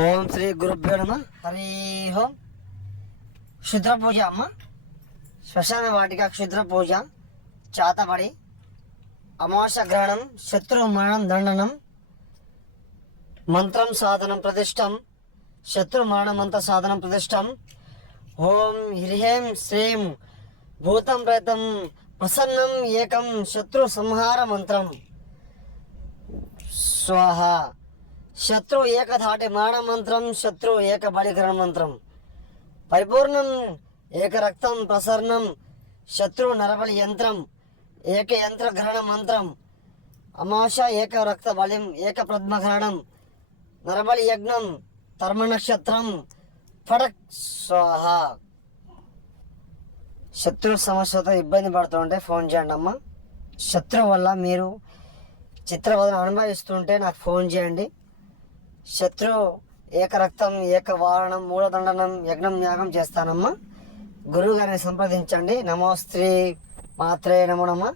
ఓం శ్రీ గురుభ్యో నమ. హరి ఓం. క్షుద్ర పూజ అమ్మ. శ్మశాన వాటిక క్షుద్ర పూజ చాతబడి అమావాస్య గ్రహణం శత్రు మరణం దండనం మంత్రం సాధనం ప్రతిష్టం శత్రు మరణ మంత్ర సాధనం ప్రతిష్టం. ఓం హ్రీం శ్రీం భూతం ప్రేతం ప్రసన్నం ఏకం శత్రు సంహార మంత్రం స్వాహ. శత్రు ఏకధాటి మరణ మంత్రం శత్రు ఏక బలిగ్రహణ మంత్రం పరిపూర్ణం ఏక రక్తం ప్రసరణం శత్రు నరబలి యంత్రం ఏక యంత్ర గ్రహణ మంత్రం అమావాస్య ఏక రక్త బలిం ఏక పద్మగ్రహణం నరబలి యజ్ఞం తర్మ నక్షత్రం ఫడక్ స్వాహ. శత్రు సమస్యతో ఇబ్బంది పడుతుంటే ఫోన్ చేయండి అమ్మ. శత్రువు వల్ల మీరు చిత్రవదన అనుభవిస్తుంటే నాకు ఫోన్ చేయండి. శత్రు ఏక రక్తం ఏక వారణం మూలదండనం యజ్ఞం యాగం చేస్తానమ్మా. గురువు గారిని సంప్రదించండి. నమోస్త్రీ మాత్రే నమో నమః.